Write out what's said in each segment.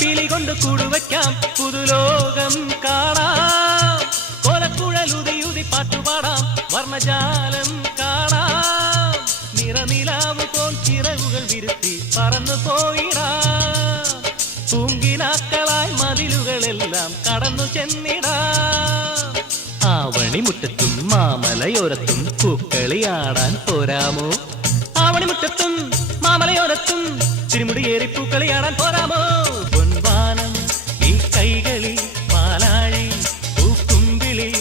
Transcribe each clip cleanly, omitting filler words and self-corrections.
പിലി കൊണ്ട് കൂടുവയ്ക്കാം പുതുലോകം കാണാം കോലക്കുഴലുതിയുതി പാട്ടുപാടാം വർണ്ണജാലം കാണാം നിറനിലാവ് പോൽ ചിറകുകൾ വിരുത്തി പറന്നു പോയിടാം പൂങ്കിനാക്കളായി മതിലുകളെല്ലാം കടന്നു ചെന്നിടാം ആവണിമുറ്റത്തും മാമലയോരത്തും പൂക്കളിയാടാൻ പോരാമോ ആവണിമുറ്റത്തും മാമലയോരത്തും തിരുമുടിയേറി പൂക്കളിയാടാൻ പോരാമോ പൊൻവാനം ഈ കൈകളിൽ പാലാഴി പൂക്കുമ്പിളിൽ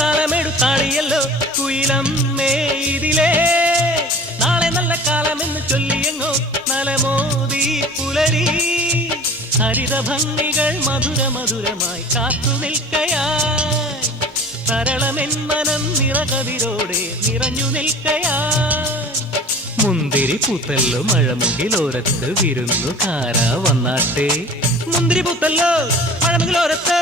താളമെടുത്താളിയല്ലോ കുയിലമ്മേ ഇതിലേ നാളെ നല്ല കാലമെന്ന് ചൊല്ലിയെങ്ങോ നലമോദി പുലരി ഹരിതഭംഗികൾ മധുര മധുരമായി കാത്തു നിൽക്കയായി സരളമെൻ മനം നിറകതിരോടെ നിറഞ്ഞു നിൽക്കയായി മുന്തിരി പൂത്തല്ലോ മഴമുകിലോരത്ത് വിരുന്നുകാരാ വന്നാട്ടെ മുന്തിരി പൂത്തല്ലോ മഴമുകിലോരത്ത്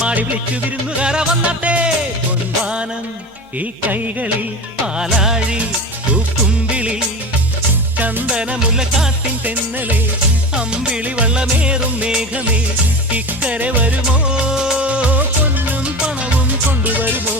മാടി വിളിച്ചു വിരുന്നുകാരാ വന്നാട്ടെ പൊൻവാനം ഈ കൈകളിൽ പാലാഴി പൂക്കുമ്പിളി ചന്ദനമുല്ല കാട്ടിൻ തെന്നലെ അമ്പിളി വള്ളമേറും മേഘമേ ഇക്കരെ വരുമോ പൊന്നും പണവും കൊണ്ടുവരുമോ